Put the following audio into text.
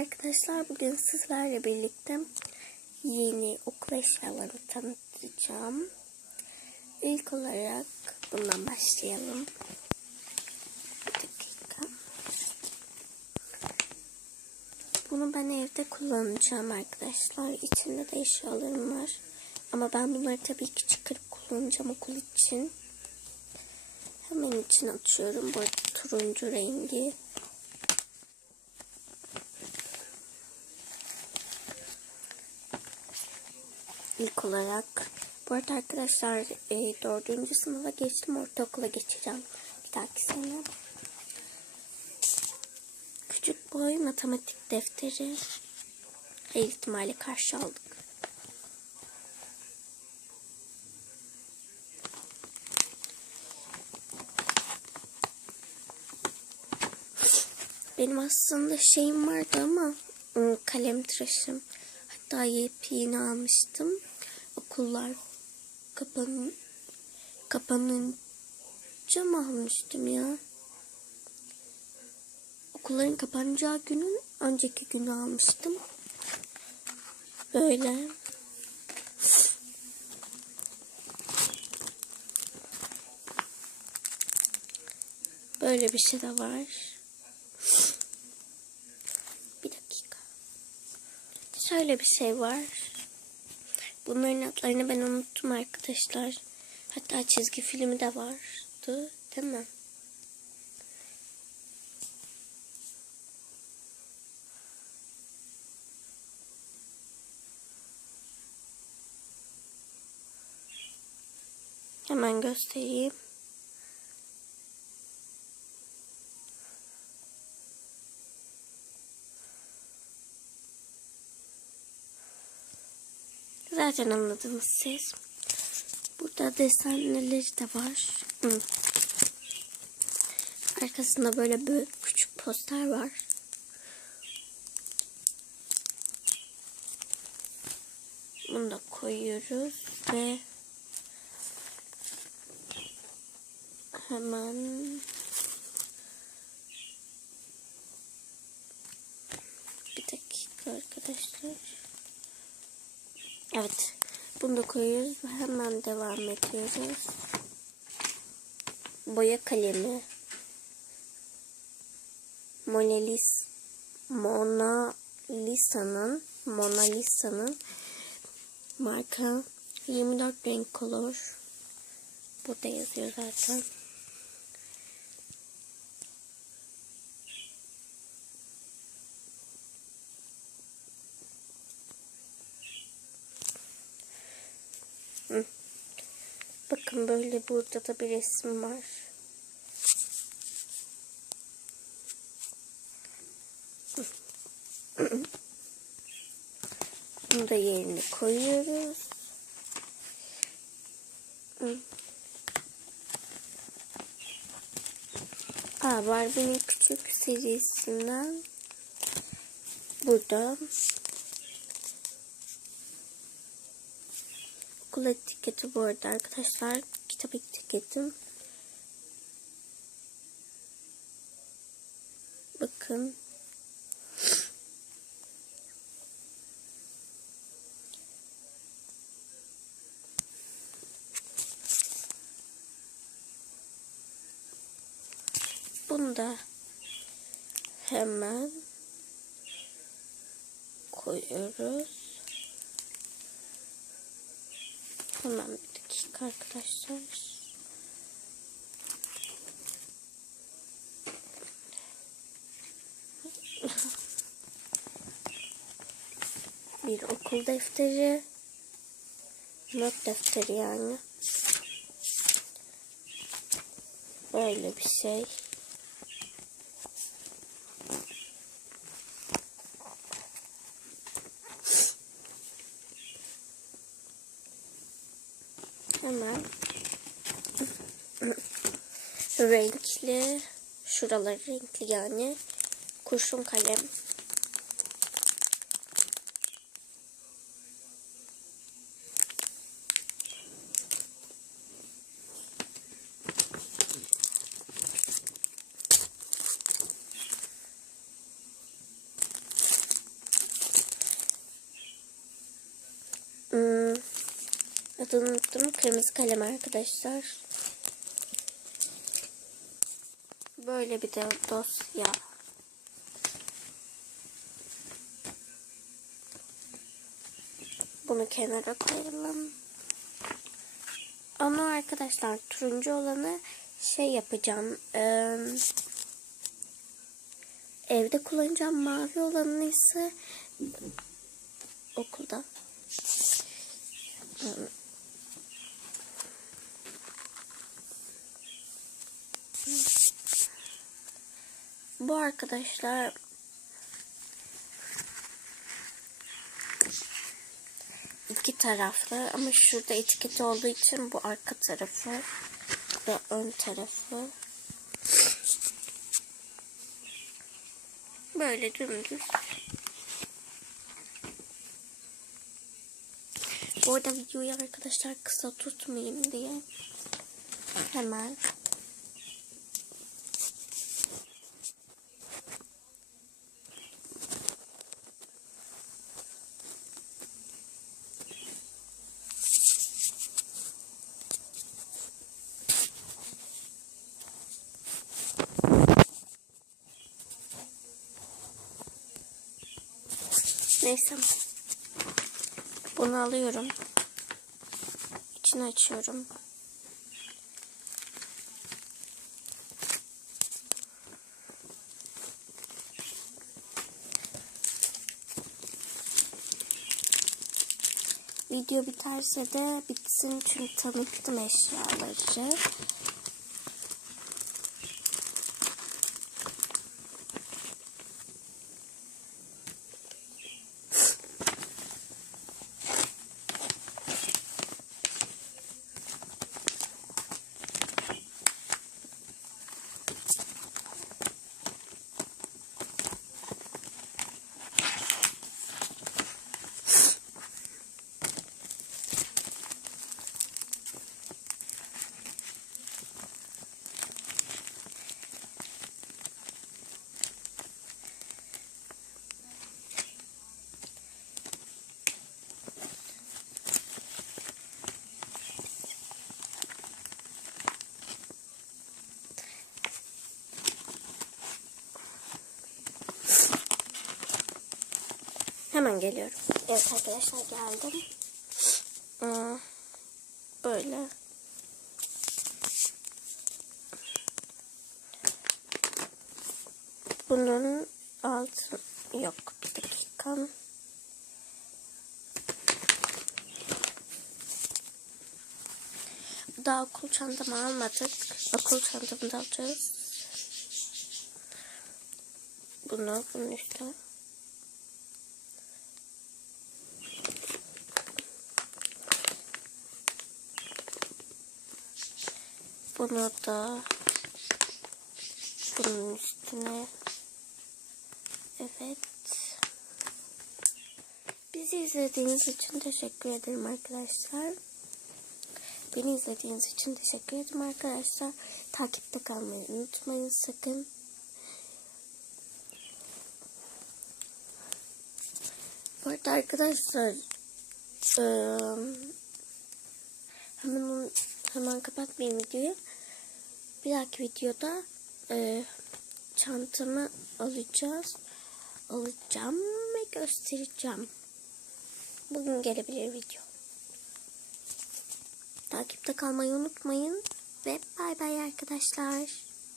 arkadaşlar bugün sizlerle birlikte yeni okul eşyalarını tanıtacağım. İlk olarak bundan başlayalım. Bir dakika. Bunu ben evde kullanacağım arkadaşlar. İçinde de eşyalarım var. Ama ben bunları tabii ki çıkarıp kullanacağım okul için. Hemen için açıyorum. Bu turuncu rengi. İlk olarak bu arada arkadaşlar e, dördüncü sınıfa geçtim ortaokula geçeceğim bir dahaki sene. Küçük boy matematik defteri her ihtimale karşı aldık. Benim aslında şeyim vardı ama ım, kalem tıraşım. Hatta yepyeni almıştım. Okullar kapan kapanınca mı almıştım ya? Okulların kapanacağı günün önceki günü almıştım. Böyle. Böyle bir şey de var. Bir dakika. Şöyle bir şey var. Bunların adlarını ben unuttum arkadaşlar. Hatta çizgi filmi de vardı. Değil mi? Hemen göstereyim. Zaten anladınız siz. Burada desenleri de var. Hı. Arkasında böyle bir küçük poster var. Bunu da koyuyoruz ve hemen bir dakika arkadaşlar. Evet. Bunu da koyuyoruz hemen devam ediyoruz. Boya kalemi. Mona Lisa Mona Lisa'nın Mona Lisa'nın marka 24 renk color. Burada yazıyor zaten. Bakın böyle burada da bir resim var. Bunu da yerine koyuyoruz. Aa, Barbie'nin küçük serisinden burada okul etiketi bu arada arkadaşlar. Kitap etiketim. Bakın. Bunu da hemen koyuyoruz. Hemen bir dakika arkadaşlar. Bir okul defteri. Not defteri yani. Böyle bir şey. Hemen. Renkli. Şuraları renkli yani. Kurşun kalem Adını unuttum. Kırmızı kalem arkadaşlar. Böyle bir de dosya. Bunu kenara koyalım. Ama arkadaşlar turuncu olanı şey yapacağım. Ee, evde kullanacağım. Mavi olanı ise okulda. Bu arkadaşlar iki taraflı ama şurada etiket olduğu için bu arka tarafı ve ön tarafı. Böyle dümdüz. Bu arada videoyu arkadaşlar kısa tutmayayım diye hemen Neyse. Bunu alıyorum. İçini açıyorum. Video biterse de bitsin çünkü tanıttım eşyaları. Hemen geliyorum. Evet arkadaşlar geldim. Aa, Böyle. Bunun altı yok. Bir dakika. Daha okul çantamı almadık. Okul çantamı da alacağız. Bunu bunun üstüne. Bunu da bunun üstüne. Evet. Bizi izlediğiniz için teşekkür ederim arkadaşlar. Beni izlediğiniz için teşekkür ederim arkadaşlar. Takipte kalmayı unutmayın sakın. Bu arada arkadaşlar ıı, hemen hemen kapatmayayım videoyu. Bir dahaki videoda e, çantamı alacağız. Alacağım ve göstereceğim. Bugün gelebilir video. Takipte kalmayı unutmayın. Ve bay bay arkadaşlar.